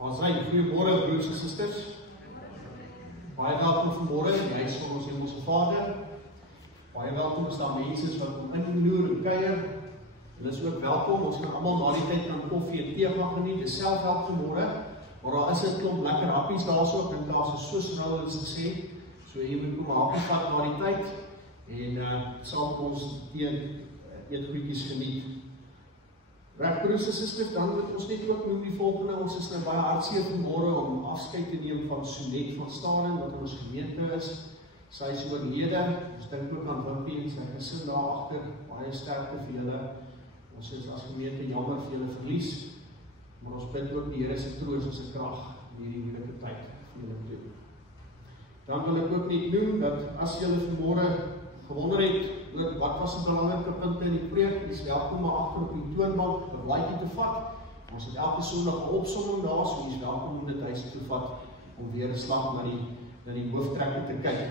Azijn, goeiemorgen broers en susters. Baie welkom vanmorgen in die huis van ons Hemelse Vader. Baie welkom is daar mense wat inloer en kuier. Hulle is ook welkom, ons kan allemaal na die tyd aan koffie en thee gaan geniet. Dis self welkom vanmorgen, maar daar is 'n klomp lekker happies daar so, en daar is so snel as gesê. So jy moet kom 'n happie vat na die tyd en saam met ons eetgoedjies geniet. Reg broers en susters, dan moet ons net ook noem die volgende, ons is nou baie hartseer vanmôre om afskeid te neem van Sonet van Staden, wat in ons gemeente is. Sy is oorlede, ons dink ook aan Wimpie en sy gesin daar agter, baie sterkte vir julle. Ons is as gemeente jammer vir julle verlies, maar ons bid ook die Here se troos en sy krag in hierdie moeilike tyd vir julle toe. Dan wil ek ook net noem dat as julle vanmôre gewonder het oor wat was die belangrike punte in die preek, is welkom maar agter op die toonbank 'n blaadjie te vat. Ons het elke Sondag 'n opsomming daar, so jy is welkom om dit huis te vat om weer 'n slag na die hooftrekke te kyk.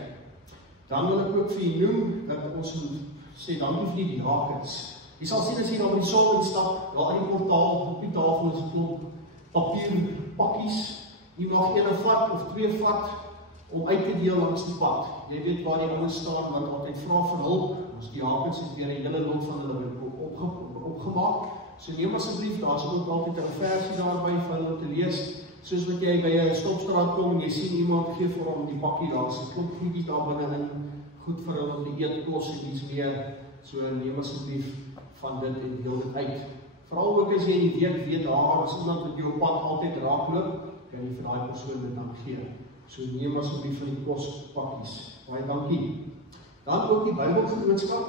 Dan wil ek ook vir julle noem dat ons moet sê dankie vir die diakens. Jy sal sien as jy daar by die saal instap, daar in die portaal op die tafel is 'n klomp papierpakkies. Jy mag een vat of twee vat om uit te deel langs die pad. Jy weet waar die ouens staan wat altyd vra vir hulp. Ons diakens het weer 'n hele lot van hulle opgemaak. So neem asseblief, daar is ook altyd 'n versie daarby vir hulle om te lees. Soos wat jy by 'n stopstraat kom en jy sien iemand gee vir hom die pakkie daar, so klop goedjies daar binne-in, goed vir hulle om te eet, kos en iets meer. So neem asseblief van dit en deel dit uit. Veral ook as jy in die week weet daar is iemand wat jou pad altyd raakloop, kan jy vir daai persoon dit dan gee. So neem asseblief van die kospakkies. Baie dankie. Dan ook die Bybelgenootskap.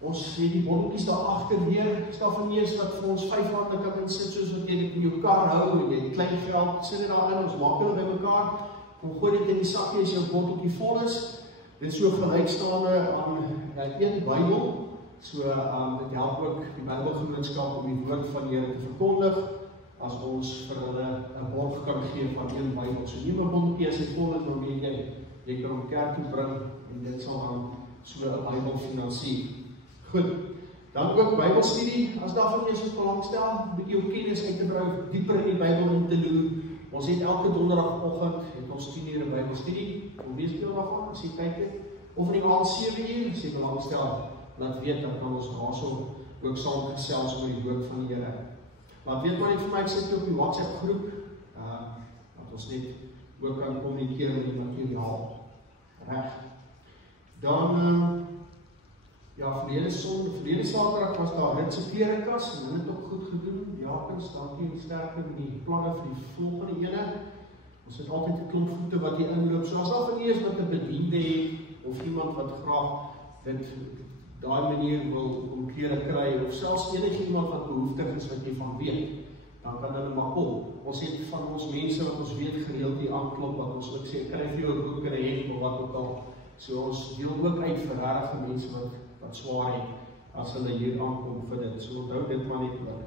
Ons het die botteltjies daar agter weer. Stefanies wat vir ons R5 kan insit, soos wat jy dit in jou kar hou en jy klein geld sit dit daarin. Ons maak hulle bymekaar. Kom gooi dit in die sakkie as jou botteltjie vol is. Dit is so gelykstaande aan een Bybel. So dit help ook die Bybelgenootskap om die woord van die Here te verkondig, as ons vir hulle 'n borg kan gee van een Bybel. So neem 'n botteltjie as hy vol is, dan weet jy kan hom kerk toe bring en dit sal dan so 'n Bybel finansier. Goed, dan ook Bybelstudie, as daar van Jesus belangstel, 'n bietjie jou kennis uit te brei, dieper in die Bybel in te loer. Ons het elke donderdagoggend het ons 10 ure Bybelstudie. Hoe weet jy daarvan? As jy kyk het, of in die aand 7 uur, as jy belangstel, laat weet dat kan ons daarso ook saam gesels oor die woord van die Here. Laat weet maar net vir my, ek sit op die WhatsApp groep, dat ons net ook kan kommunikeer met die materiaal. Reg. Dan, verlede Saterdag was daar ritse klerekas, en hulle het ook goed gedoen. Jakens, dankie en sterkte met die planne vir die volgende ene. Ons het altyd 'n klomp voete wat hier inloop, so as daar van eers wat 'n bediende het, of iemand wat graag dit daai manier wil om klere kry, of selfs enigiemand wat behoeftig is wat jy van weet, dan kan hulle maar kom. Ons het van ons mense wat ons weet gereeld hier aanklop, wat ons ook sê, kry vir jou 'n boek en 'n hemp of wat ook al. So ons deel ook uit vir regte mense wat swaar het, as hulle hier aankom vir dit. So onthou dit maar net oor.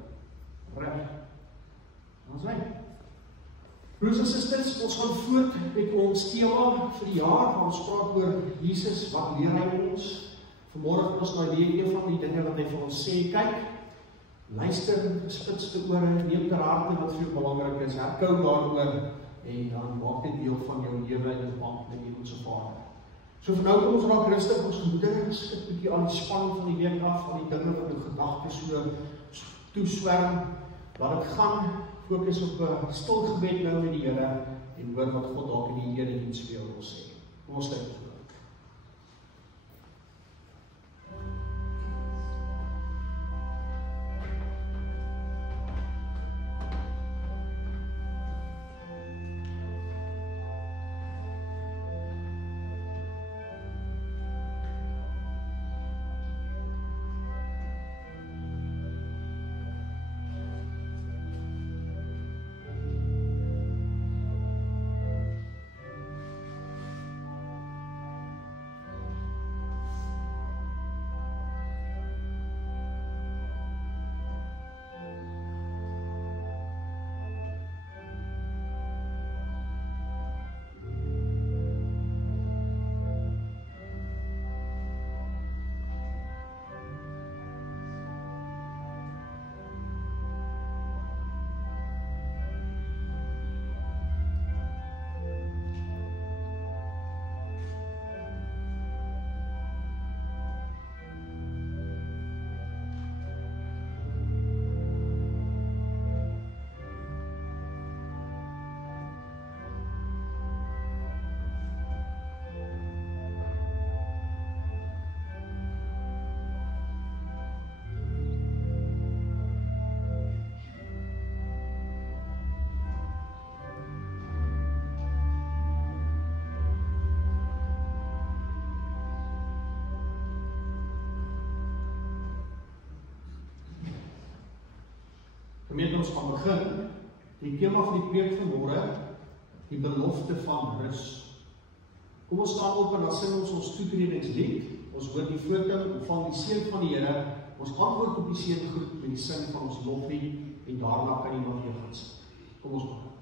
Reg. Dan sê broers en susters, ons gaan voort met ons tema vir die jaar. Ons praat oor Jesus, wat leer hy ons? Vanmôre het ons nou een van die dinge wat hy vir ons sê, kyk, luister, spitste ore, neem ter harte wat vir jou belangrik is, herkou daaroor, en dan maak dit deel van jou lewe in die band met die Hemelse Vader. So vir nou kom ons raak rustig, ons gemoede, skit bietjie aan die spanning van die week af, aan die dinge wat jou gedagtes so toeswerm, laat dit gaan, fokus op 'n stil gebed nou met die Here, en hoor wat God dalk in die erediens vir jou wil sê. Kom ons kyk. Gemeente, ons gaan begin. Die tema van die preek vanmôre, die belofte van rus. Kom ons staan op en dan sing ons toetredingslied. Ons hoor die voorting van die seën van die Here. Ons antwoord op die seëngroet met die sing van ons loflied en daarna kan iemand weer gaan sing. Kom ons begin.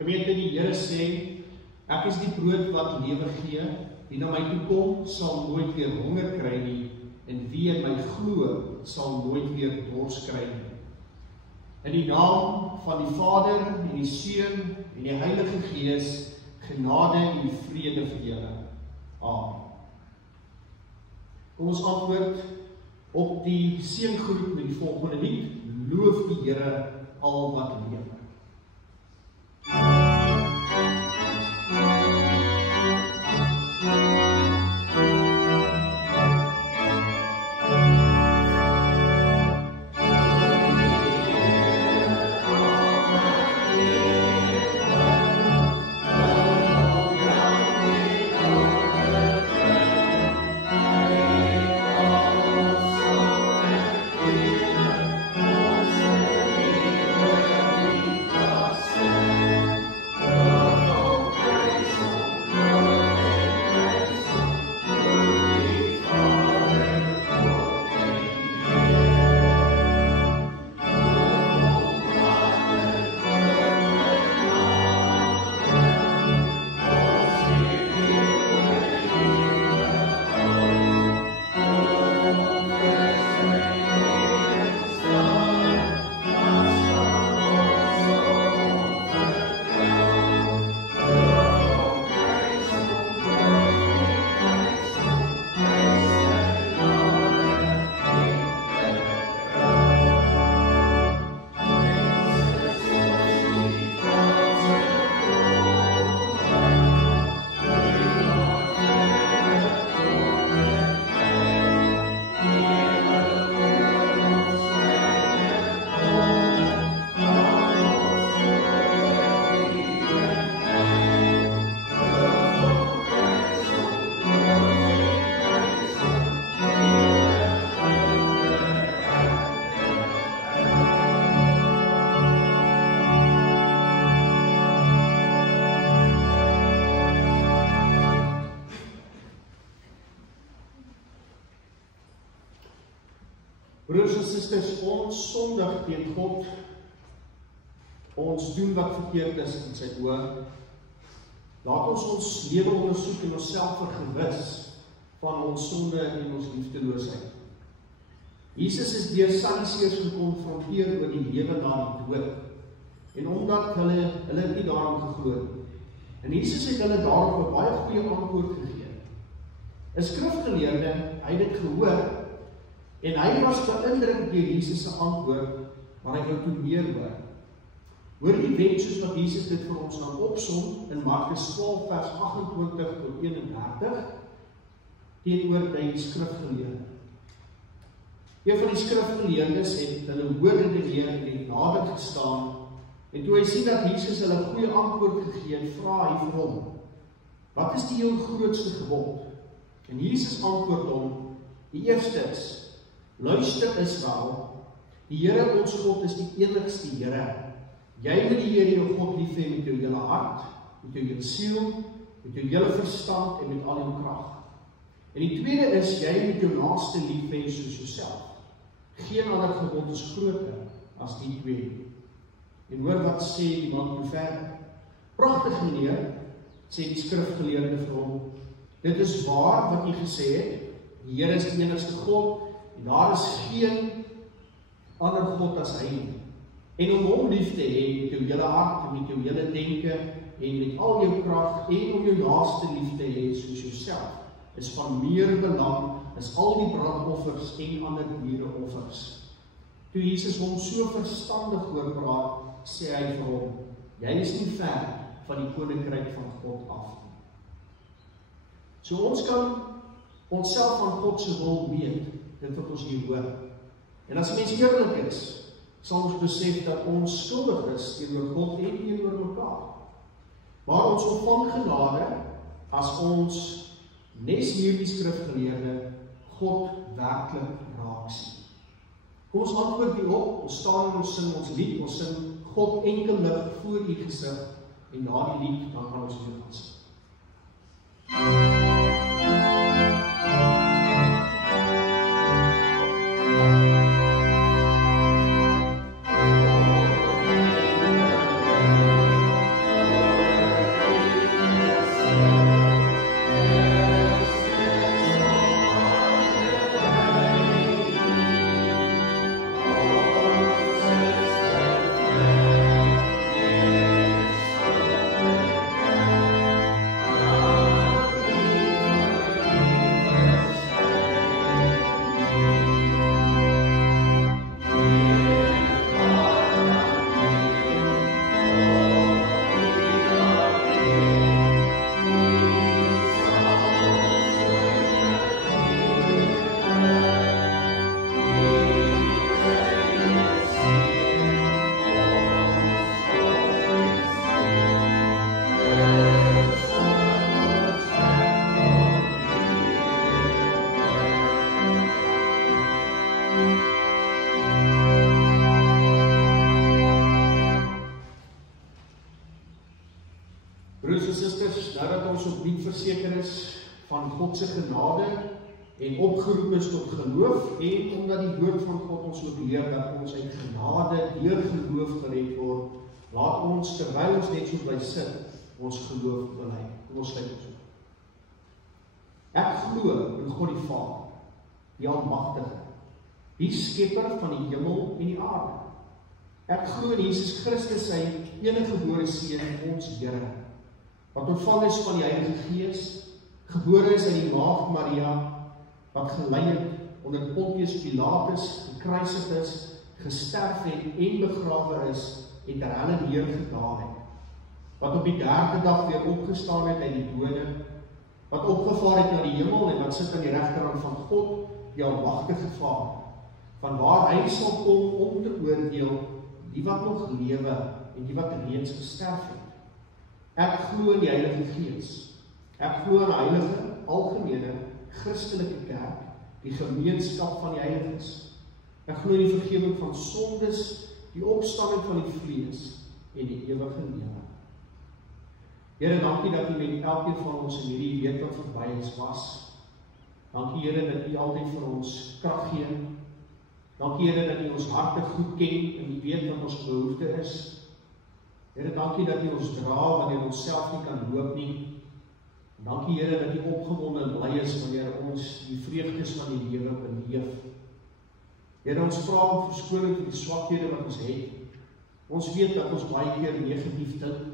Gemeente, die Here sê, ek is die brood wat lewe gee, wie na my toe kom, sal nooit weer honger kry nie, en wie in my glo, sal nooit weer dors kry nie. In die naam van die Vader, en die Seun, en die Heilige Gees, genade en vrede vir julle. Amen. Kom ons antwoord op die seëngroet met die volgende lied, loof die Here al wat lewe. Thank you. Broers en susters, ons sondig teen God, ons doen wat verkeerd is in sy oë. Laat ons lewe ondersoek en onsself vergewis van ons sonde en ons liefdeloosheid. Jesus is deur Sadduseërs gekonfronteer oor die lewe na die dood, en omdat hulle nie daarom geglo nie. En Jesus het hulle daarop 'n baie goeie antwoord gegee. 'n Skrifgeleerde, hy het dit gehoor, en hy was beïndruk deur Jesus se antwoord, maar hy wou toe meer hoor. Hoor die wet soos wat Jesus dit vir ons dan opsom in Markus 12 vers 28 tot 31 teenoor die skrifgeleerde. Een van die skrifgeleerdes het hulle hoor redeneer en het nader gestaan, en toe hy sien dat Jesus hulle 'n goeie antwoord gegee het, vra hy vir hom: "Wat is die heel grootste gebod?" En Jesus antwoord hom: "Die eerste is: Luister Israel, die Here ons God is die enigste Here. Jy moet die Here jou God lief hê met jou hele hart, met jou hele siel, met jou hele verstand en met al jou krag. En die tweede is, jy moet jou naaste lief hê soos jouself. Geen ander gebod is groter as die twee." En hoor wat sê die man toe verder. "Pragtig meneer," sê die skrifgeleerde vir hom, "dit is waar wat jy gesê het, die Here is die enigste God, en daar is geen ander God as hy nie. En om hom lief te hê met jou hele hart, en met jou hele denke, en met al jou krag, en om jou naaste lief te hê soos jouself, is van meer belang as al die brandoffers en ander diereoffers." Toe Jesus hom so verstandig oorpraat, sê hy vir hom: "Jy is nie ver van die koninkryk van God af nie." So ons kan onsself van God se wil meet, dit wat ons hier hoor. En as mens eerlik is, sal ons besef dat ons skuldig is teenoor God en teenoor mekaar. Maar ons ontvang genade as ons, nes hierdie skrifgeleerde, God werklik raak sien. Kom ons antwoord hierop, ons staan en ons sing ons lied, ons sing God enkel lig voor u gesig, en na die lied, dan gaan ons weer gaan sing. Broers en susters, nadat ons opnuut verseker is van God se genade en opgeroep is tot geloof, en omdat die woord van God ons ook leer dat ons uit genade deur geloof gered word, laat ons terwyl ons net so bly sit, ons geloof bely. Kom ons sluit ons op. Ek glo in God die Vader, die Almagtige, die skepper van die hemel en die aarde. Ek glo in Jesus Christus, sy eniggebore Seun, ons Here, wat ontvang is van die Heilige Gees, gebore is uit die maagd Maria, wat gelei het onder Pontius Pilatus, gekruisig is, gesterf het en begrawe is, en ter helle neergedaal het, wat op die 3de dag weer opgestaan het uit die dode, wat opgevaar het na die hemel en wat sit aan die regterhand van God, die Almagtige Vader, van waar hy sal kom om te oordeel die wat nog lewe en die wat reeds gesterf het. Ek glo in die Heilige Gees. Ek glo in 'n heilige, algemene, Christelike kerk, die gemeenskap van die heiliges. Ek glo in die vergifnis van sondes, die opstanding van die vlees en die ewige lewe. Here, dankie dat U met elkeen van ons in hierdie week wat verby is was. Dankie Here dat U altyd vir ons krag gee. Dankie Here dat U ons harte goed ken en U weet wat ons behoefte is. Here, dankie dat U ons dra wanneer ons self nie kan loop nie. Dankie Here dat U opgewonde en bly is wanneer ons die vreugdes van die lewe beleef. Here, ons vra om verskoning vir die swakhede wat ons het. Ons weet dat ons baie keer negatief dink.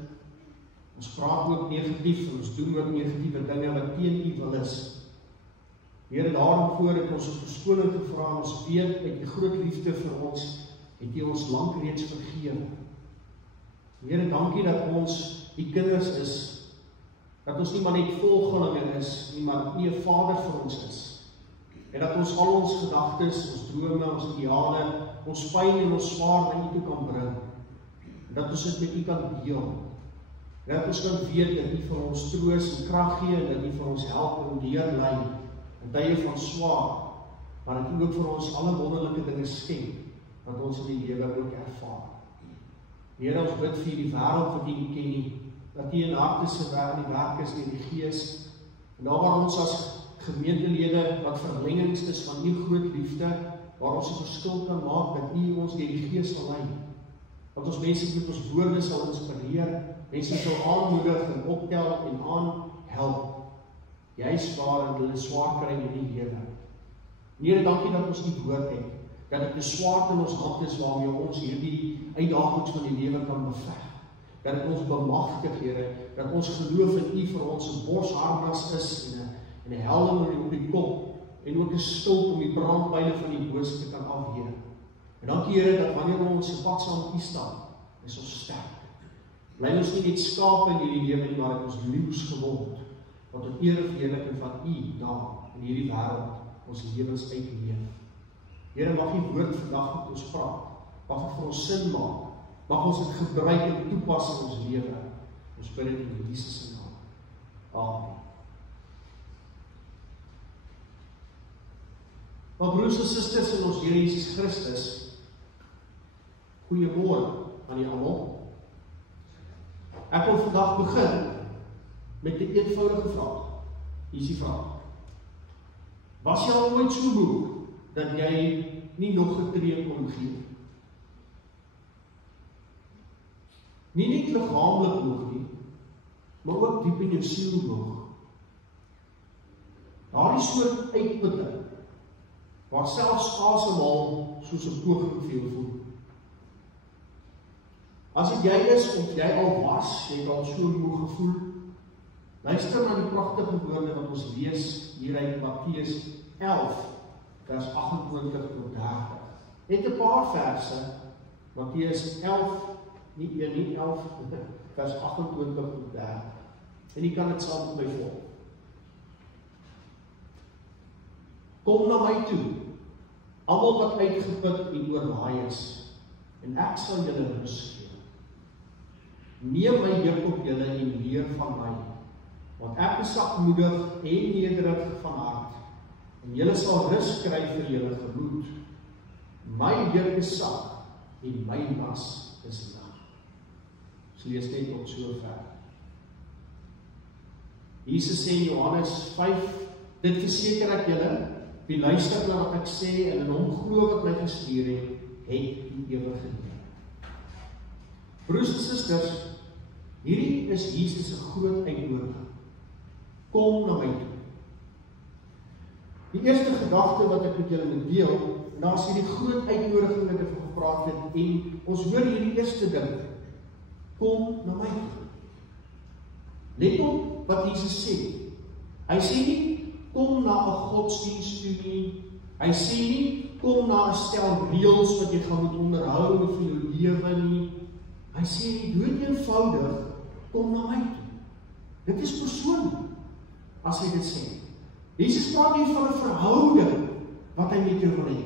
Ons praat ook negatief en ons doen ook negatiewe dinge wat teen U wil is. Here, daarom voor ek ons verskoning gevra, ons weet uit U groot liefde vir ons, het U ons lank reeds vergewe. Here, dankie dat ons U kinders is, dat ons nie maar net volgelinge is, nie maar nie 'n vader vir ons is. En dat ons al ons gedagtes, ons drome, ons ideale, ons pyn en ons swaar na U toe kan bring. En dat ons dit met U kan deel. En dat ons kan weet dat U vir ons troos en krag gee, en dat U vir ons help en deurlei in tye van swaar, maar dat U ook vir ons alle wonderlike dinge skenk, wat ons in die lewe ook ervaar. Here, ons bid vir die wêreld wat U nie ken nie, dat U in harte se werk is deur die Gees, en daar waar ons as gemeentelede wat verlengings is van U groot liefde, waar ons 'n verskil kan maak, dat U ons deur die Gees sal lei, dat ons mense met ons woorde sal inspireer, mense sal aanmoedig en optel en aanhelp, juis waar hulle swaar kry in die lewe. Here, dankie dat ons die woord het, dat dit 'n swaard in ons hand is waarmee ons hierdie uitdagings van die lewe kan beveg. Dat dit ons bemagtig, Here, dat ons geloof in U vir ons 'n borsharnas is en 'n helm op die kop en ook 'n stilp om die brandpyle van die bose te kan afweer. En dankie Here dat wanneer ons se pad saam met U staan, is ons sterk. Bly ons nie net skape in hierdie lewe nie, maar dat ons leeu's geword, wat tot eer en verheerliking van U daar in hierdie wêreld ons lewens uitleef. Here, mag U woord vandag met ons praat, mag dit vir ons sin maak, mag ons dit gebruik en toepas in ons lewe. Ons bid dit in Jesus se naam. Amen. Maar broers en susters in ons Here Jesus Christus, goeiemôre aan julle almal. Ek wil vandag begin met 'n eenvoudige vraag. Hier is die vraag. Was jy al ooit so moeg dat jy nie nog 'n tree kon gee? Nie net liggaamlik moeg nie, maar ook diep in jou siel moeg. Daardie soort uitputting, waar selfs asemhaal soos 'n poging vir jou voel. As dit jy is of jy al was, jy het al so moeg gevoel, luister na die pragtige woorde wat ons lees hier uit Matteus 11, vers 28 tot 30. Net 'n paar verse, Matteus 11, nie 1 nie, 11, vers 28 tot 30. En jy kan dit saam met my volg. Kom na my toe, almal wat uitgeput en oorlaai is, en ek sal julle rus gee. Neem my juk op julle en leer van my, want ek is sagmoedig en nederig van hart, en julle sal rus kry vir julle gemoed. My juk is sag en my las is lig. Ons lees net tot sover. Jesus sê in Johannes 5, dit verseker ek julle, wie luister na wat ek sê en in hom glo wat my gestuur het die ewige lewe. Broers en susters, hierdie is Jesus se groot uitnodiging. Kom na my toe. Die eerste gedagte wat ek met julle moet deel, en daar is hierdie groot uitnodiging wat ek van gepraat het, en ons hoor hierdie eerste ding, kom na my toe. Let op wat Jesus sê. Hy sê nie, kom na 'n godsdienst toe nie. Hy sê nie, kom na 'n stel reëls wat jy gaan moet onderhou vir jou lewe nie. Hy sê nie, dood eenvoudig, kom na my toe. Dit is persoonlik, as hy dit sê. Jesus praat hier van 'n verhouding wat hy met jou wil hê.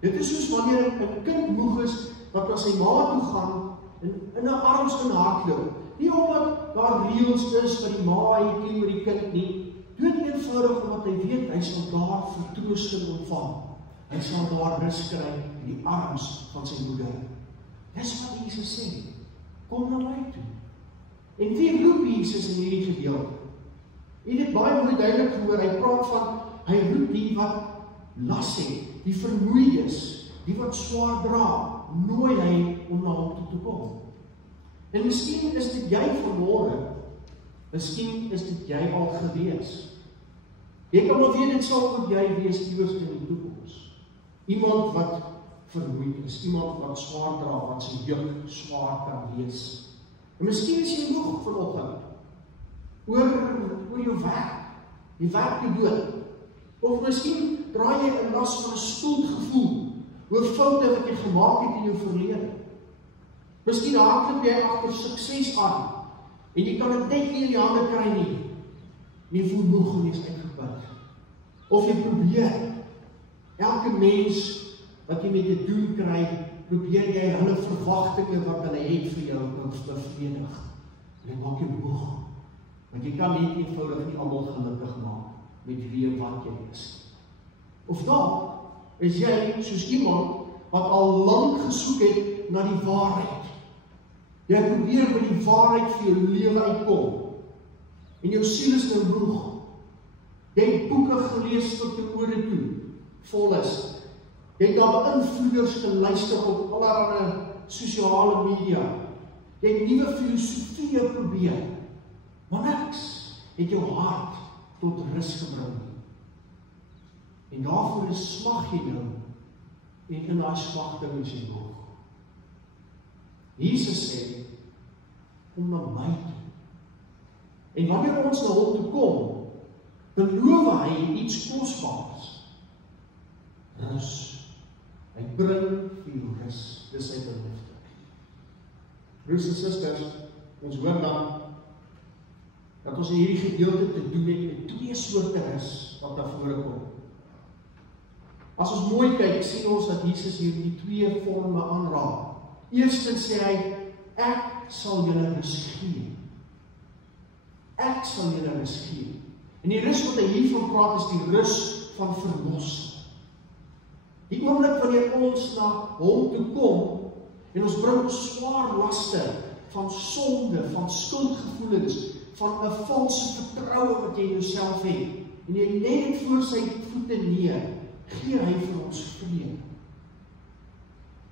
Dit is soos wanneer 'n kind moeg is, wat na sy ma toe gaan, en in 'n arms in hardloop. Nie omdat daar reëls is vir die ma en teenoor die kind nie. Dood eenvoudig omdat hy weet, hy sal daar vertroosting ontvang. Hy sal daar rus kry in die arms van sy moeder. Dis wat Jesus sê. Kom na my toe. En wie roep Jesus in hierdie gedeelte? Jy het dit baie mooi duidelik gehoor. Hy praat van, hy roep die wat las het, die vermoeid is, die wat swaar dra, nooi hy om na hom toe te kom. En miskien is dit jy vanmôre, miskien is dit jy al gewees. Jy kan nog weet, dit sal ook jy wees iewers in die toekoms. Iemand wat vermoeid is, iemand wat swaar dra, wat sy juk swaar kan wees. En miskien is jy moeg vanoggend oor jou werk. Jy werk jou dood. Of miskien dra jy 'n las van 'n skuldgevoel oor foute wat jy gemaak het in jou verlede. Miskien hardloop jy agter sukses aan en jy kan dit net nie in die hande kry nie. Jy voel moeg en jy's uitgeput. Of jy probeer elke mens wat jy mee te doen kry, probeer jy hulle verwagtinge wat hulle het vir jou bevredig. En dit maak jou moeg. Want jy kan net eenvoudig nie almal gelukkig maak met wie en wat jy is. Of dalk is jy soos iemand wat al lank gesoek het na die waarheid. Jy probeer by die waarheid vir jou lewe uitkom. En jou siel is nou moeg. Jy het boeke gelees tot jou ore toe, vol is. Jy het daar beïnvloeders geluister op allerlei sosiale media. Jy het nuwe filosofieë probeer. Maar niks het jou hart tot rus gebring. En daarvoor smag jy nou. En in daai smagting is jy moeg. Jesus sê, kom na my toe. En wanneer ons na hom toe kom, beloof hy iets kosbaars. Rus. Hy bring vir jou rus. Dis sy belofte. Broers en susters, ons hoor dan dat ons in hierdie gedeelte te doen het met twee soorte rus wat na vore kom. As ons mooi kyk, sien ons dat Jesus hier die twee vorme aanraak. Eerstens sê hy, ek sal julle rus gee. Ek sal julle rus gee. En die rus wat hy hiervan praat is die rus van verlossing. Die oomblik wanneer ons na hom toe kom en ons bring swaar laste van sonde, van skuldgevoelens, van 'n valse vertroue wat jy in jouself het, en jy lê dit voor sy voete neer, gee hy vir ons vrede.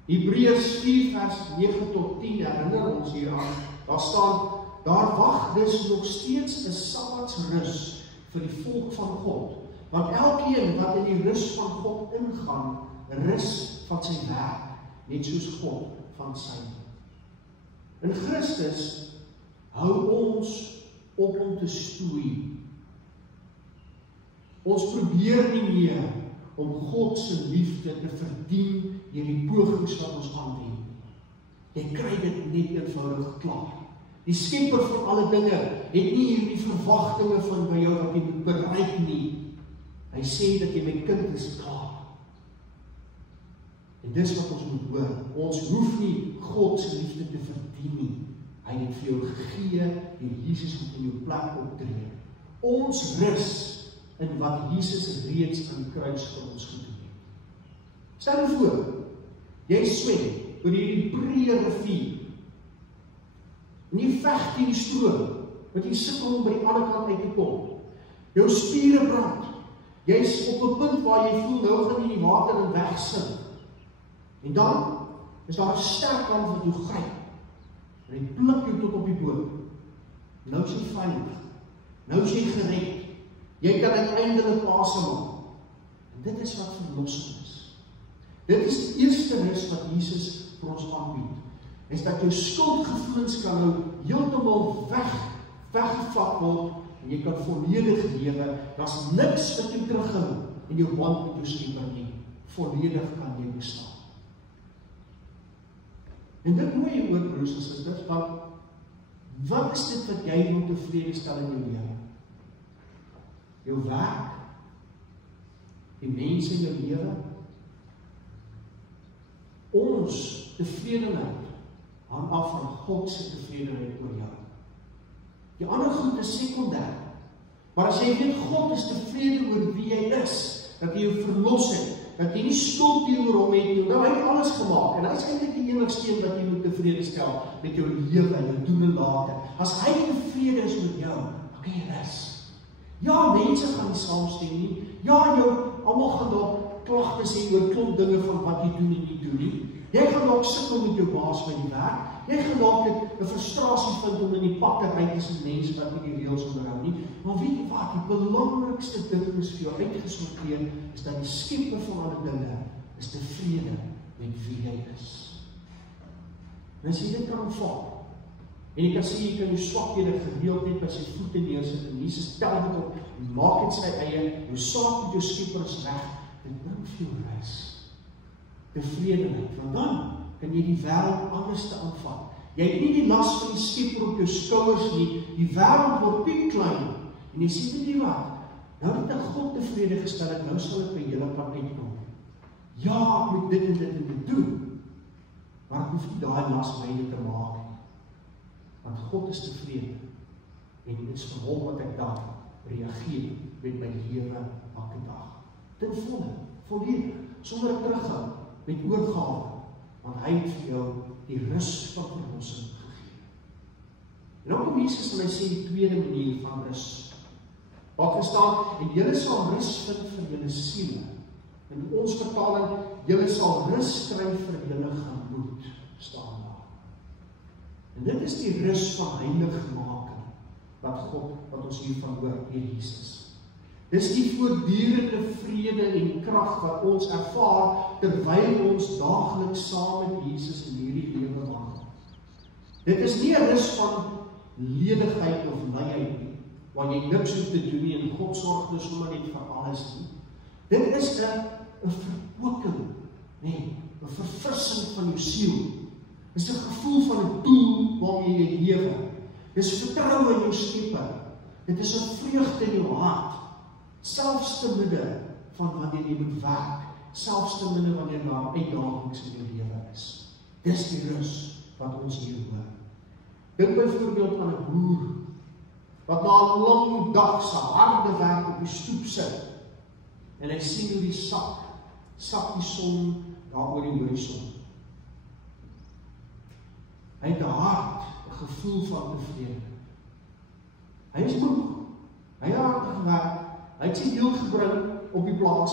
Hebreërs 4 vers 9 tot 10 herinner ons hieraan. Daar staan, daar wag dus nog steeds 'n sabbatsrus vir die volk van God. Want elkeen wat in die rus van God ingaan, rus van sy werk, net soos God van sy. In Christus hou ons op om te stoei. Ons probeer nie meer om God se liefde te verdien deur die pogings wat ons aanwend. Jy kry dit net eenvoudig klaar. Die skepper van alle dinge het nie hierdie verwagtinge van by jou wat jy moet bereik nie. Hy sê dat jy my kind is klaar. En dis wat ons moet hoor. Ons hoef nie God se liefde te verdien nie. Hy het vir jou gegee en Jesus moet in jou plek optree. Ons rus in wat Jesus reeds aan die kruis vir ons gedoen het. Stel jou voor, jy swem oor hierdie breë rivier. En jy veg teen die stroom, want jy sukkel om by die ander kant uit te kom. Jou spiere brand. Jy's op 'n punt waar jy voel nou gaan jy die water en wegsink. En dan is daar 'n sterk hand wat jou gryp. En hy pluk jou tot op die boot. Nou is jy veilig. Nou is jy gered. Jy kan uiteindelik asemhaal. En dit is wat verlossing is. Dit is die eerste rus wat Jesus vir ons aanbied. Is dat jou skuldgevoelens kan nou heeltemal weggevat word en jy kan volledig lewe. Daar's niks wat jou terughou in jou band met jou Skepper nie. Volledig kan jy bestaan. En dit moet jy ook, broers en susters, want wat is dit wat jy moet tevrede stel in jou lewe? Jou werk, die mense in jou lewe, ons tevredenheid hang af van God se tevredenheid oor jou. Die ander goed is sekondêr. Maar as jy weet God is tevrede oor wie jy is, dat hy jou verlos het, dat jy nie skuld teenoor hom het nie, nou hy het alles gemaak, en hy is eintlik die enigste een wat jy moet tevrede stel met jou lewe en jou doen en late. As hy tevrede is met jou, dan kan jy rus. Ja, mense gaan nie saamstem nie. Ja, jou almal gaan dalk klagte sê oor klomp dinge van wat jy doen en nie doen nie. Jy gaan dalk sukkel met jou baas by die werk. Jy gaan dalk 'n frustrasie vind om in die pad te ry tussen mense wat nie die reëls onderhou nie. Maar weet jy wat? Die belangrikste ding is vir jou uitgesorteer, is dat die skepper van alle dinge is tevrede met wie hy is. En as jy dit kan aanvaar, en jy kan sê, jy kan jou swakhede gereeld net by sy voete neersit, en Jesus tel dit op, en maak het sy eie, jou saak met jou skepper is reg, dit bring vir jou rus, tevredenheid, want dan kan jy die wêreld anders te aanvat. Jy het nie die las van die skepper op jou skouers nie, die wêreld word piepklein, en jy sê, weet jy wat, nou het ek God tevrede gestel, en nou sal ek by julle kan uitkom. Ja, ek moet dit en dit en dit doen, maar ek hoef nie daai las myne te maak nie, want God is tevrede, en dit is vir hom wat ek dan reageer met my lewe elke dag. Ten volle, volledig, sonder ek terughou, met oorgawe, want hy het vir jou die rus van verlossing gegee. En dan kom Jesus en hy sê die tweede manier van rus. Wat gestaan, en julle sal rus vind vir julle siele. In ons vertaling, julle sal rus kry vir julle gemoed, staan daar. En dit is die rus van heiligmaking, wat ons hiervan hoor, hier Jesus. Dis die voortdurende vrede en krag wat ons ervaar, terwyl ons daagliks saam met Jesus in hierdie lewe wandel. Dit is nie 'n rus van ledigheid of luiheid nie, waar jy niks hoef te doen nie, en God sorg dus sommer net vir alles nie. Dit is 'n verpoking, nee, 'n verfrissing van jou siel. Dit is 'n gevoel van 'n doel waarmee jy lewe. Dit is vertroue in jou Skepper. Dit is 'n vreugde in jou hart. Selfs te midde van wanneer jy moet werk, selfs te midde wanneer daar uitdagings in jou lewe is. Dis die rus wat ons hier hoor. Dink byvoorbeeld aan 'n boer, wat na 'n lang dag se harde werk op die stoep sit, en hy sien hoe die sak die son daar oor die horison. Hy het 'n hart, 'n gevoel van tevrede. Hy is moeg, hy het hard gewerk, hy het sy deel gebring op die plaas,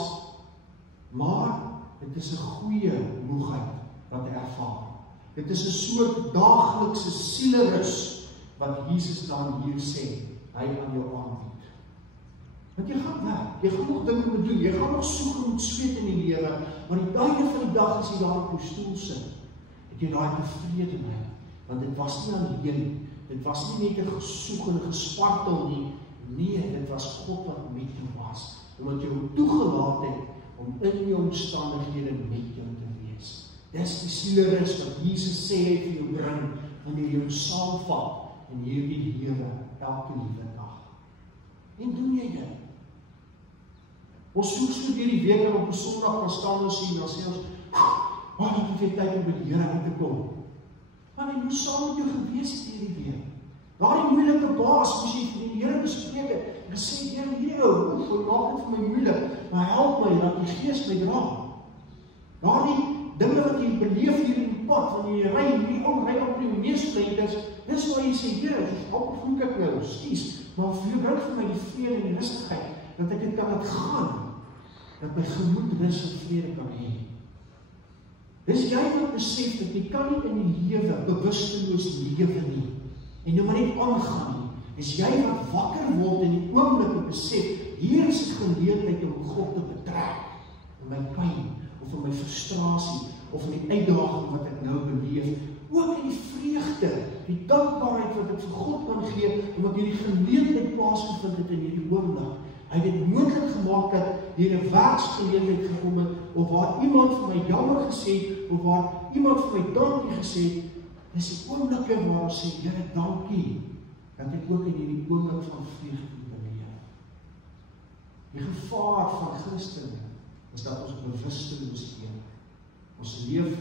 maar dit is 'n goeie moegheid wat hy ervaar. Dit is 'n soort daaglikse sielerus wat Jesus dan hier sê, hy aan jou aanbied. Want jy gaan werk, jy gaan nog dinge moet doen, jy gaan nog soek en moet sweet in die lewe, maar die einde van die dag as jy daar op jou stoel sit, het jy daai tevredenheid, want dit was nie alleen, dit was nie net 'n gesoek en 'n gespartel nie, nee, dit was God wat met jou was, omdat jy hom toegelaat het om in jou omstandighede met jou te wees. Dis die sielerus wat Jesus sê hy vir jou bring, wanneer jy hom saamvat in hierdie lewe, elke liewe dag. En doen jy dit? Ons soek so deur die week en op 'n Sondag kan staan ons sien, dan sê ons, wat het jy tyd om by die Here uit te kom? Maar hy moes saam met jou gewees het hierdie week. Daardie moeilike baas moes jy vir die Here bespreek het, en sê, Here, hierdie ou, maak dit vir my moeilik, maar help my, dat die Gees my dra. Daardie dinge wat jy beleef hier in die pad, wanneer jy ry op die meesplenters, dis waar jy sê, Here, help voel ek nou, skies, maar bring vir my die vrede en die rustigheid, dat ek dit kan laat gaan, dat my gemoed rus en vrede kan hê. Dis jy wat besef dat jy kan nie in die lewe bewusteloos lewe nie, en jy maar net aangaan nie. Dis jy wat wakker word in die oomblik en besef, hier is 'n geleentheid om God te betrek, in my pyn, of in my frustrasie, of in die uitdaging wat ek nou beleef, ook in die vreugde, die dankbaarheid wat ek vir God kan gee, omdat hierdie geleentheid plaasgevind het in hierdie oomblik. Hy het dit moontlik gemaak dat hier 'n werksgeleentheid gekom het, of waar iemand vir my jammer gesê het, of waar iemand vir my dankie gesê het. Dis die oomblikke waar ons sê, Here, dankie, dat ek ook in hierdie oomblik van vreugde beleef. Die gevaar van Christene is dat ons bewusteloos leef. Ons leef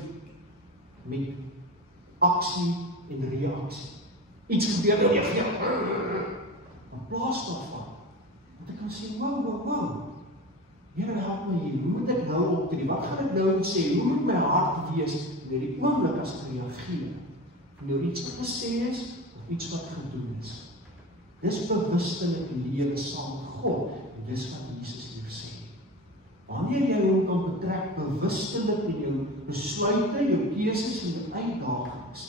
met aksie en reaksie. Iets gebeur en jy gee. In plaas daarvan, want ek kan sê, wow, Here, help my hier, hoe moet ek nou optree? Wat gaan ek nou sê? Hoe moet my hart wees in die oomblik as ek reageer? Nou iets wat gesê is, of iets wat gedoen is. Dis bewusstellike lewe saam met God, en dis wat Jesus hier sê. wanneer jy hom kan betrek bewustelik in jou besluite, jou keuses en jou uitdagings,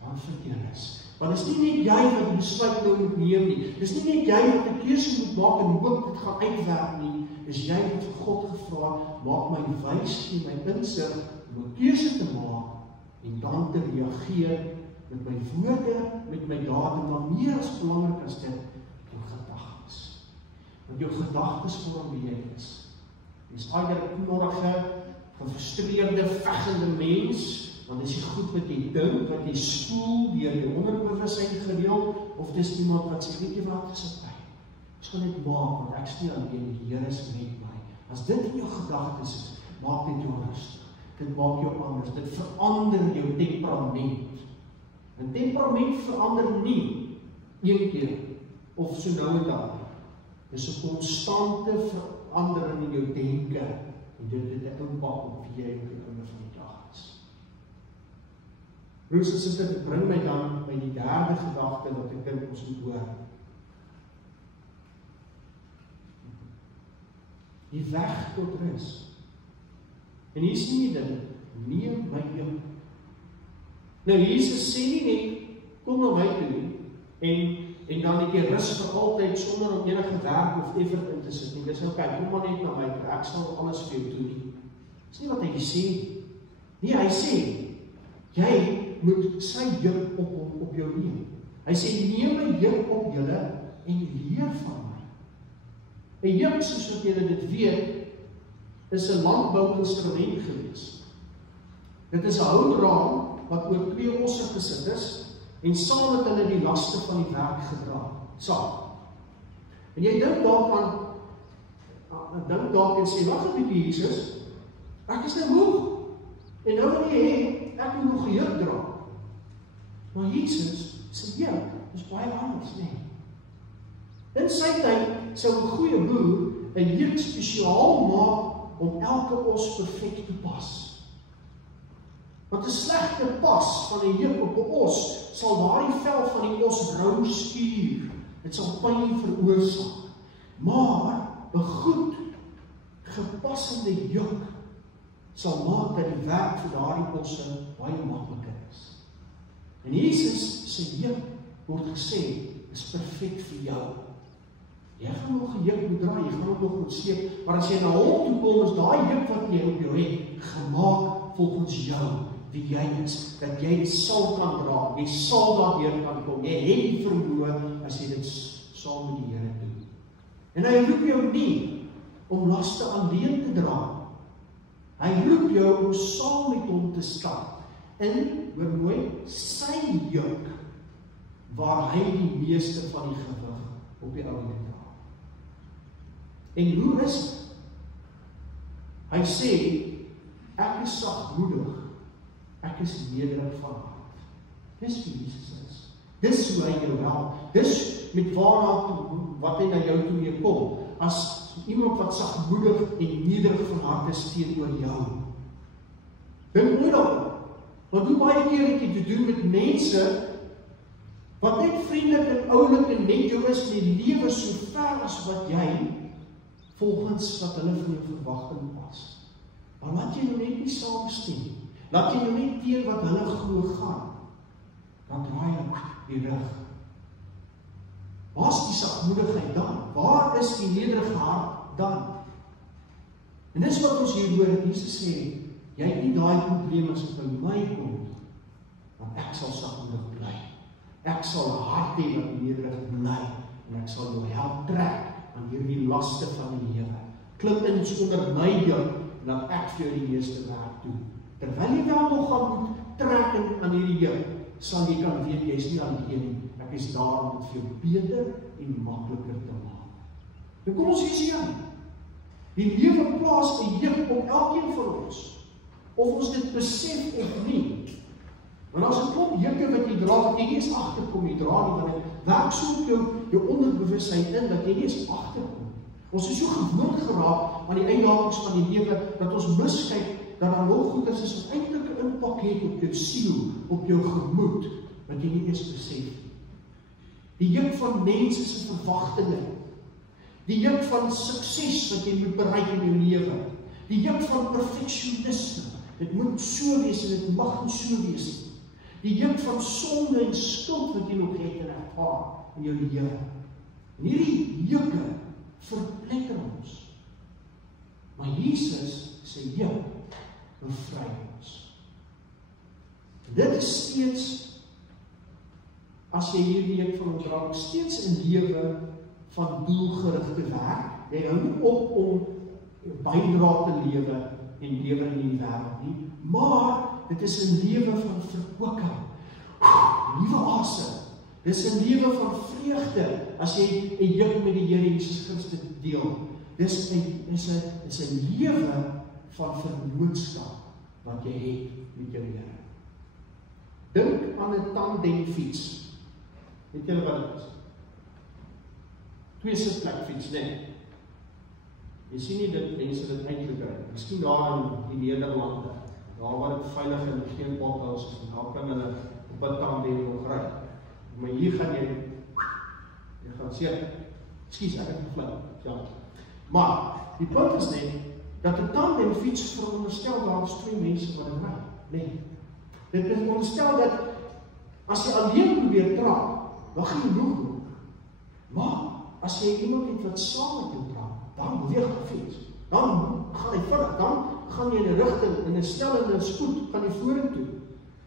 dan verkeers. Want is nie net jy wat die besluit nou moet neem nie, dis nie net jy wat die keuse moet maak en hoop dit gaan uitwerk nie, is jy wat vir God gevra, maak my wys en my insig om 'n keuse te maak en dan te reageer met my woorde, met my dade, maar meer as belangrik as dit, jou gedagtes. Want jou gedagtes vorm wie jy is. Jy is either 'n knorrige, gefrustreerde, vegende mens, want dis die goed wat jy dink, wat jy spoel deur jou onderbewussyn gereeld, of dis iemand wat sê, weet jy wat, dis oké. Ons gaan dit maak, want ek is nie alleen, die Here is met my. As dit in jou gedagtes is, maak dit jou rustig. Dit maak jou anders, dit verander jou temperament. En temperament verander nie een keer, of so nou en dan. Dis 'n konstante verandering in jou denke, en dit het 'n impak op wie jy op die einde van die dag is. Broers en susters, dit bring my dan by die derde gedagte wat ek dink ons moet hoor. Die weg tot rus. En hier sien jy dit, neem my juk. Nou Jesus sê nie net, kom na my toe nie, en dan het jy rus vir altyd sonder om enige werk of effort in te sit nie. Dis ok, kom maar net na my toe, ek sal alles vir jou doen. Dis nie wat hy sê. Nee, hy sê, jy moet sy juk op jou neem. Hy sê, neem my juk op julle en leer van my. 'n juk, soos wat julle dit weet, is 'n landbouinstrument gewees. Dit is 'n houtraam wat oor 2 osse gesit is, en saam met hulle die laste van die werk gedra, saam. En jy dink dalk en sê, wag 'n bietjie Jesus, ek is nou moeg, en nou wil jy hê, ek moet nog 'n juk dra. Maar Jesus sê, ja, dis baie anders, nee. In sy tyd sou 'n goeie boer 'n juk spesiaal maak om elke os perfek te pas. Want 'n slegte pas van 'n juk op 'n os sal daardie vel van die os rou skuur. Dit sal pyn veroorsaak. Maar 'n goed gepassende juk sal maak dat die werk vir daardie osse baie makliker is. En Jesus se juk word gesê is perfek vir jou. Jy gaan nog 'n juk moet dra, jy gaan ook nog moet sleep, maar as jy na hom toe kom, is daai juk wat jy op jou het, gemaak volgens jou, wie jy is, dat jy dit sal kan dra, jy sal daardeur kan kom, jy het die vermoë as jy dit saam met die Here doen. En hy roep jou nie om laste alleen te dra. Hy roep jou om saam met hom te stap in, hoor mooi, sy juk, waar hy die meeste van die gewig op die ou dra. En hoe is dit? Hy sê, ek is sagmoedig, ek is nederig van hart. Dis wie Jesus is. Dis hoe hy jou help. Dis met wat hy na jou toe mee kom. As iemand wat sagmoedig en nederig van hart is teenoor jou. Dink nooit daaroor. Want hoe baie keer het jy te doen met mense wat net vriendelik en oulik en net jou is in die lewe so ver as wat jy volgens wat hulle van jou verwagting pas. Maar laat jy nou net nie saamstem. Laat jy nou net teen wat hulle glo gaan. Dan draai jy die rug. Waar is die sagmoedigheid dan? Waar is die nederige hart dan? En dis wat ons hier hoor, Jesus sê, jy het nie daai probleme as dit by my kom, want ek sal sagmoedig bly. Ek sal 'n hart hê wat nederig bly, en ek sal jou help trek aan hierdie laste van die lewe. Klim in onder my juk, en dan ek vir jou die meeste werk doen. Terwyl jy wel nog gaan moet trek aan hierdie juk, sal jy kan weet, jy is nie alleen nie. Ek is daar om dit vir jou beter en makliker te maak. Nou kom ons hier sien. Die lewe plaas 'n juk op elkeen van ons. Of ons dit besef of nie. Want as 'n klomp jukke wat jy dra, wat jy nie eens agterkom, jy dra nie, want dit werk so op jou onderbewussyn in, dat jy nie eens agterkom. Ons is so gewoond geraak aan die uitdagings van die lewe, dat ons miskyk, dat daar nog goeders is wat eintlik 'n impak het op jou siel, op jou gemoed, wat jy nie eens besef nie. Die juk van mense se verwagtinge, die juk van sukses wat jy moet bereik in jou lewe, Die juk van perfeksionisme. Dit moet so wees en dit mag nie so wees nie. Die juk van sonde en skuld wat jy nog het en ervaar in jou lewe. En hierdie jukke verpletter ons. Maar Jesus se juk bevry ons. Dit is steeds, as jy hierdie juk van ontdra, steeds 'n lewe van doelgerigte werk. Jy hou nie op om bydra te lewe en lewe in die wêreld nie, maar dit is 'n lewe van verkwikking. Nuwe asem. Dis 'n lewe van vreugde as jy 'n juk met die Here Jesus Christus deel. Dis 'n lewe van vernootskap wat jy het met jou Here. Dink aan 'n tandemfiets. Weet julle wat dit is? 2 sitplekfiets, nee. Jy sien nie dit mense dit eintlik ry. Miskien daar in die Nederlande, daar waar dit veilig en geen potholes is, en daar kan hulle op 'n tandem nog ry. Maar hier gaan jy gaan seker. Ekskuus, ek het geflip. Ja. Maar die punt is net dat 'n tandemfiets veronderstel daar is 2 mense wat dit ry. Nee. Dit is veronderstel dat as jy alleen probeer trap, dan gaan jy nog doen. Maar as jy iemand het wat saam met jou trap, dan beweeg die fiets. Dan gaan hy vinnig, dan gaan jy in 'n rigting, in 'n stellende spoed, gaan jy vorentoe.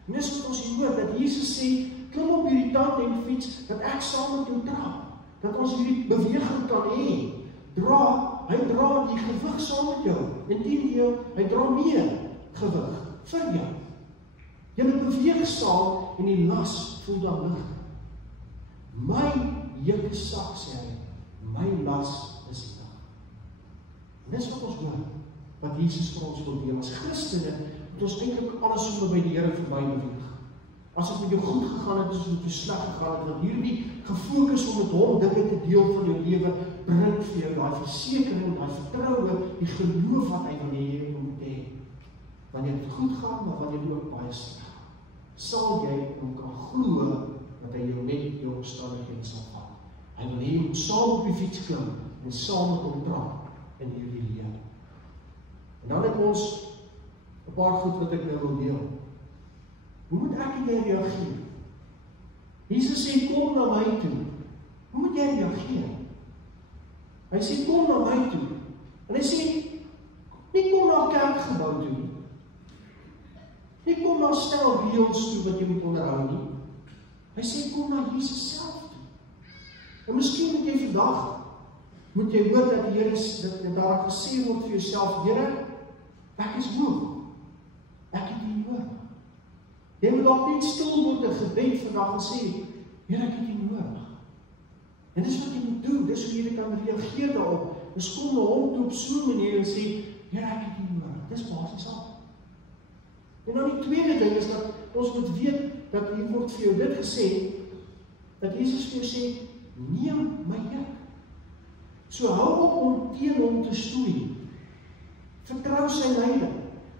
En dis wat ons hier hoor, dat Jesus sê, klim op hierdie tandemfiets, dat ek saam met jou trap, dat ons hierdie beweging kan hê. Hy dra die gewig saam met jou. Inteendeel, hy dra meer gewig vir jou. Jy beweeg saam en die las voel dan lig. My juk is sag, sê hy. My las is lig. En dis wat ons hoor, wat Jesus vir ons wil deel. As Christene moet ons eintlik alles sommer by die Here verby beweeg. As dit met jou goed gegaan het, as dit met jou sleg gegaan het, want hierdie gefokus om met hom dinge te deel van jou lewe, bring vir jou daai versekering, daai vertroue, die geloof wat hy wil hê jy moet hê. Wanneer dit goed gaan, maar wanneer dit ook baie sleg gaan, sal jy hom kan glo dat hy jou met jou omstandighede sal vat. Hy wil hê jy moet saam op die fiets klim en saam met hom trap in hierdie lewe. En dan het ons 'n paar goed wat ek nou wil deel. Hoe moet ek en jy reageer? Jesus sê, kom na my toe. Hoe moet jy reageer? Hy sê, kom na my toe. En hy sê, nie kom na 'n kerkgebou toe nie. Nie kom na stel reëls toe wat jy moet onderhou nie. Hy sê, kom na Jesus self toe. En miskien moet jy vandag, moet jy hoor dat die Here, dat daar gesê word vir jouself, Here, ek is moeg. Ek het U nodig. Jy moet dalk net stil word in gebed vandag en sê, Here, ek het U nodig. En dis wat jy moet doen, dis hoe jy kan reageer daarop. Dis kom na hom toe op so 'n manier en sê, Here, ek het U nodig. Dis basies al. En dan die tweede ding is dat ons moet weet, dat hier word vir jou dit gesê, dat Jesus vir jou sê, neem my juk. So hou op om teen hom te stoei. Vertrou sy leiding.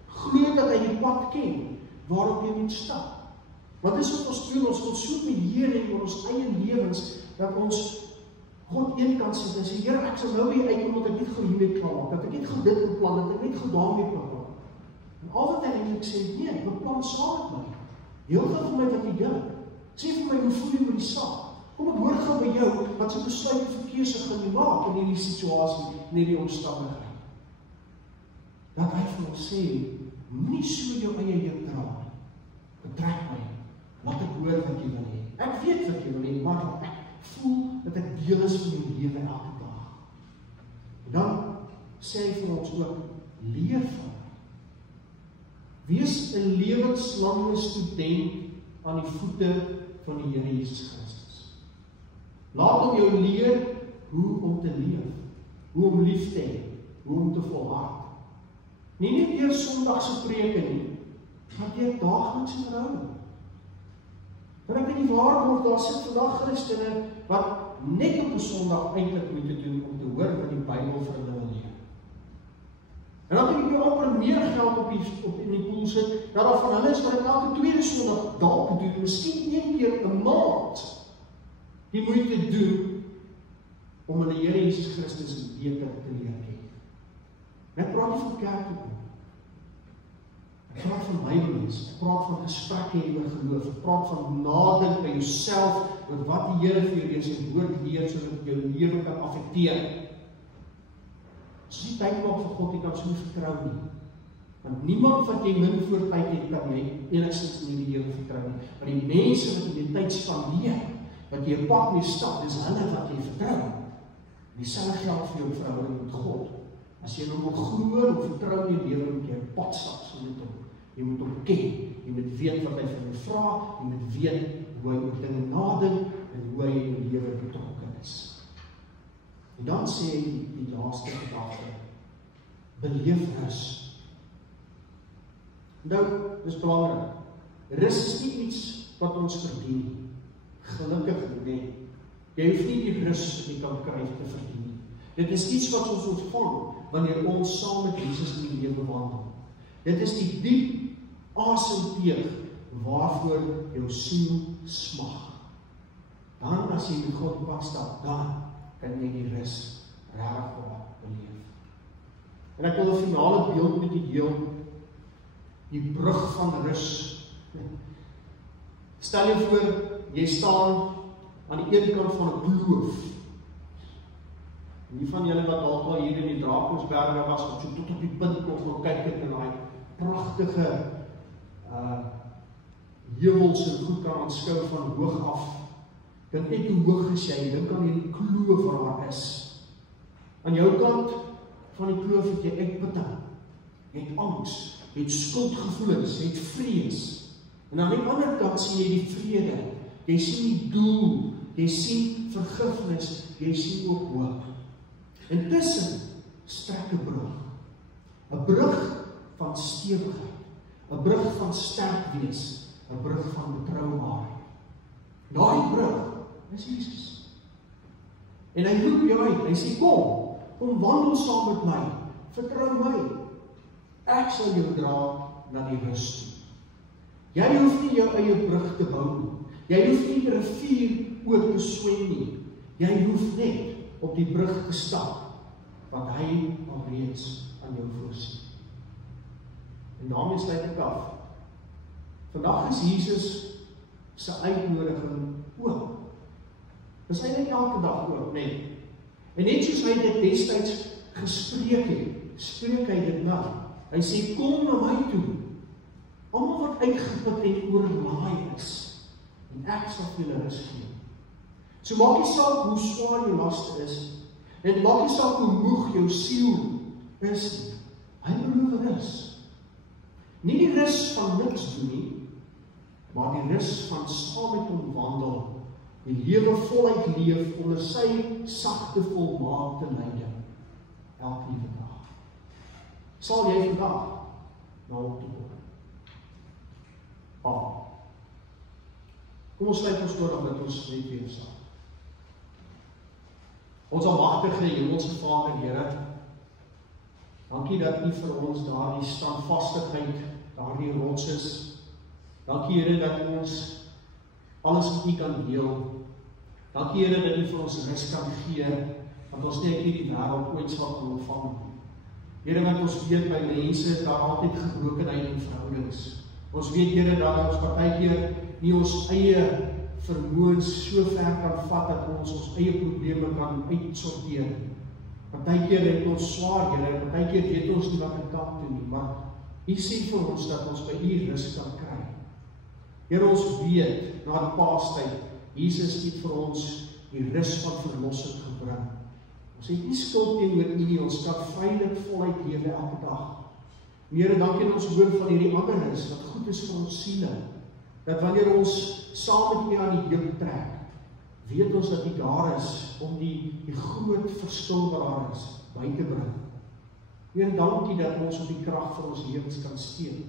Glo dat hy die pad ken, waarop jy moet stap. Want dis wat ons doen, ons wil so beheer in ons eie lewens, dat ons God eenkant sit en sê, Here, ek sal nou weer uitkom, dat ek net gou hiermee klaar maak, dat ek net gou dit beplan, dat ek net gou daarmee beplan. En al wat hy eintlik sê, nee, beplan saam met my. Heel gou vir my wat jy dink. Sê vir my, hoe voel jy oor die saak? Kom ek hoor gou by jou, wat se besluit of keuse gaan jy maak in hierdie situasie, in hierdie omstandigheid. Dat hy vir ons sê, moenie so jou eie juk dra nie. Betrek my, laat ek hoor wat jy wil hê. Ek weet wat jy wil hê, maar ek voel dat ek deel is van jou lewe elke dag. En dan sê hy vir ons ook, leer van my. Wees 'n lewenslange student aan die voete van die Here Jesus Christus. Laat hom jou leer hoe om te leef, hoe om lief te hê, hoe om te volhard. Nie net deur Sondagse preke nie, maar deur daaglikse verhouding. En ek weet nie waarborg, daar sit vandag Christene wat net op 'n Sondag eintlik moet doen om te hoor wat die Bybel vir hulle wil leer. En dan kan jy amper meer geld op die pool sit, dat daar van hulle is wat ek elke tweede Sondag dalk doen, miskien 1 keer 'n maand die moeite doen om in die Here Jesus Christus beter te leer ken. En ek praat nie van kerk toe nie. Ek praat van Bybellees, ek praat van gesprekke oor geloof, ek praat van nadink by jouself oor wat die Here vir jou deur sy woord leer sodat jou lewe kan affekteer. As jy tyd maak vir God, jy kan so nie vertrou nie. Want niemand wat jy min voor tyd het, kan jy enigstens in die Here vertrou nie. Maar die mense wat in die tyd spandeer, wat jy 'n pad mee stap, dis hulle wat jy vertrou. Dieselfde geld vir jou verhouding met God. As jy nou wil glo en vertrou in die lewe, moet jy 'n pad stap so met hom. Jy moet hom ken, jy moet weet wat hy van jou vra, jy moet weet hoe hy oor dinge nadink en hoe hy in die lewe betrokke is. En dan sê hy die laaste gedagte, beleef rus. Nou, dis belangrik. Rus is nie iets wat ons verdien nie. Gelukkig nie. Jy hoef nie die rus wat jy kan kry te verdien nie. Dit is iets wat ons ontvang wanneer ons saam met Jesus in die lewe wandel. Dit is die diep asemteug waarvoor jou siel smag. Dan as jy met God pad stap, dan kan jy die rus regtig beleef. En ek wil 'n finale beeld met u deel, die brug van rus. Stel jou voor, jy staan aan die een kant van 'n kloof. En die van julle wat dalk al hier in die Drakensberge was, wat so tot op die punt nog gaan kyk het in daai pragtige heuwels en goed kan aanskou van hoog af. Dink net hoe hoog is jy, dink aan hierdie kloof waar daar is. Aan jou kant van die kloof het jy uitputting, jy het angs, jy het skuldgevoelens, jy het vrees. En aan die ander kant sien jy die vrede, jy sien die doel, jy sien vergifnis, jy sien ook hoop. Intussen strek 'n brug. 'n Brug van stewigheid, 'n brug van sterk wees, 'n brug van betroubaarheid. Daai brug is Jesus. En hy roep jou uit, hy sê kom wandel saam met my, vertrou my. Ek sal jou dra na die rus toe. Jy hoef nie jou eie brug te bou nie. Jy hoef nie die rivier oor te swem nie. Jy hoef net op die brug te stap wat hy alreeds aan jou voorsien. En daarmee sluit ek af. Vandag is Jesus se uitnodiging oop. Dis eintlik elke dag oop, nee. En net soos hy dit destyds gespreek het, spreek hy dit nou. Hy sê kom na my toe. Almal wat uitgeput en oorlaai is, en ek sal vir julle rus gee. So maak nie saak hoe swaar jou laste is, en maak nie saak hoe moeg jou siel is, hy beloof rus. Nie die rus van niks doen nie, maar die rus van saam met hom wandel, die lewe voluit leef onder sy sagte volmaakte leiding, elke liewe dag. Sal jy vandag na hom toe kom? Kom ons sluit ons oor dat ons net weer saam. Ons almagtige hemelse Vader, Here, dankie dat U vir ons daardie standvastigheid, daardie rots is. Dankie Here dat ons alles met U kan deel. Dankie Here dat U vir ons rus kan gee, want ons net hierdie wêreld ooit sal kan ontvang. Here, want ons weet by mense daar altyd gebrokenheid in verhoudings. Ons weet Here dat ons partykeer nie ons eie vermoëns so ver kan vat dat ons eie probleme kan uitsorteer. Partykeer het ons swaar, Here, partykeer weet ons nie wat om te doen nie, maar U sê vir ons dat ons by U rus kan kry. Here, ons weet na die Paastyd, Jesus het vir ons die rus van verlossing gebring. Ons het nie skuld teenoor U nie, ons kan vrylik voluit lewe elke dag. Here, dankie dat ons hoor van hierdie ander rus wat goed is vir ons siele. Dat wanneer ons saam met U aan die heup trek, weet ons dat U daar is om die groot verskil wat daar is by te bring. Here, dankie dat ons op die krag van ons lewens kan steun.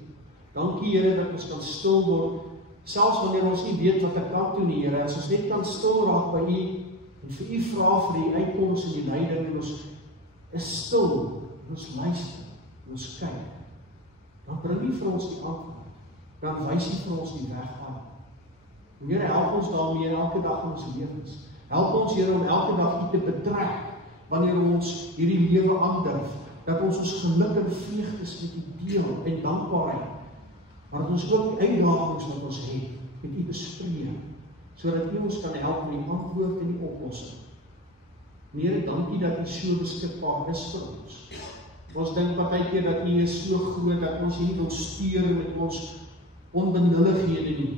Dankie Here dat ons kan stil word, selfs wanneer ons nie weet wat ek kan doen nie, Here, as ons net kan stil raak by U en vir U vra vir die uitkoms en die leiding, en ons is stil, en ons luister, en ons kyk, dan bring U vir ons die antwoord, dan wys U vir ons die weg aan. En Here, help ons daarmee elke dag in ons lewens. Help ons Here om elke dag U te betrek wanneer ons hierdie lewe aandurf, dat ons geluk en vreugdes met U deel en dankbaarheid, maar dat ons ook die uitdagings wat ons het, met U bespreek, sodat U ons kan help met die antwoord en die oplossing. Here, dankie dat U so beskikbaar is vir ons. Ons dink partykeer dat U is so groot, dat ons nie wil stuur met ons onbenullighede nie.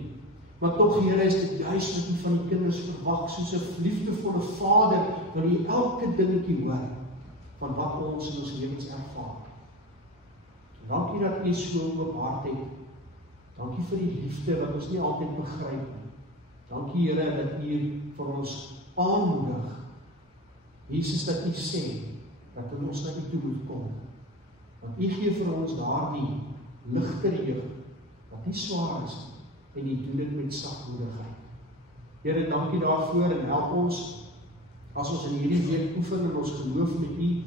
Maar tog, Here, is dit juist wat U van die kinders verwag, soos 'n liefdevolle Vader, wil U elke dingetjie hoor, van wat ons in ons lewens ervaar. Dankie dat U so oop hart het. Dankie vir die liefde wat ons nie altyd begryp nie. Dankie, Here, dat U vir ons aanmoedig. Jesus, dat U sê, dat ons na U toe moet kom. Want U gee vir ons daardie ligte jeug, wat nie swaar is, en U doen dit met sagmoedigheid. Here, dankie daarvoor en help ons, as ons in hierdie week oefen in ons geloof met U,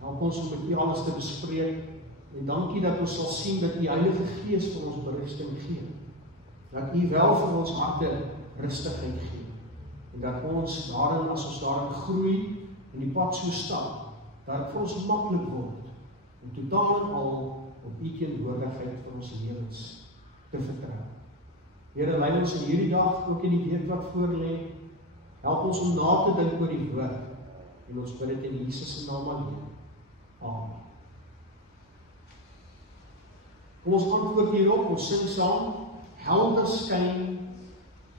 help ons om met U alles te bespreek, en dankie dat ons sal sien dat U Heilige Gees vir ons berusting gee, dat U wel vir ons harte rustigheid gee, en dat ons daarin, as ons daarin groei, en die pad so stap, dat het vir ons maklik word, om totaal en al op U teenwoordigheid vir ons lewens te vertrou. Here, lei ons in hierdie dag, ook in die week wat voorlê, help ons om na te dink oor die woord, en ons bid dit in Jesus se naam alleen. Amen. Kom ons antwoord hierop, ons sing saam, helder skyn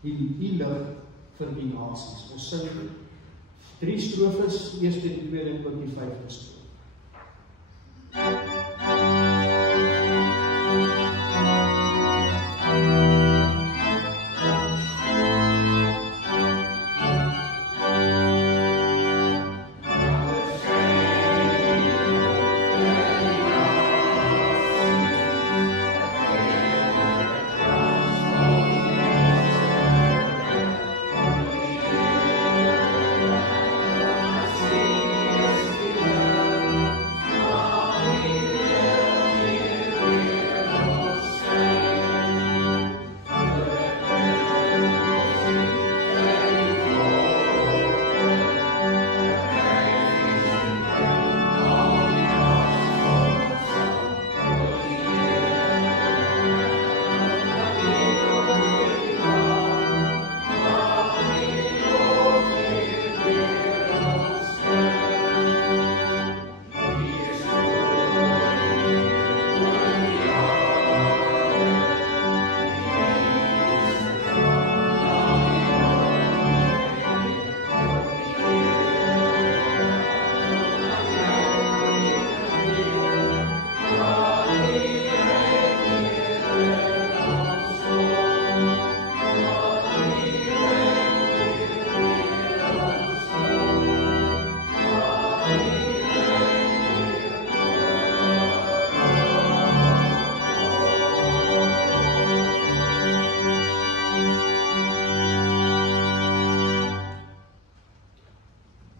die lig vir die nasies. Ons sing 3 strofes, eerste en tweede en tot die 5de strofe.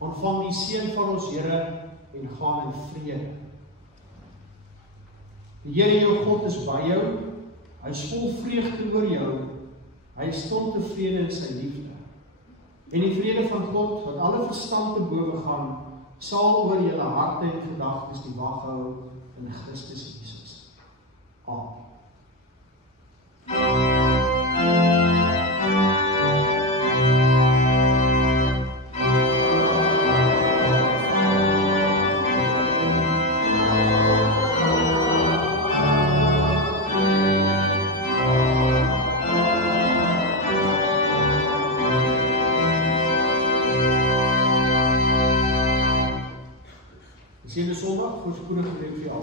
Ontvang die seën van ons Here en gaan in vrede. Die Here jou God is by jou, hy is vol vreugde oor jou, hy is tot tevrede in sy liefde. En die vrede van God, wat alle verstand te bowe gaan, sal oor julle harte en gedagtes die wag hou in Christus Jesus. Amen. Seënde Sondag, voorspoedig vir jou.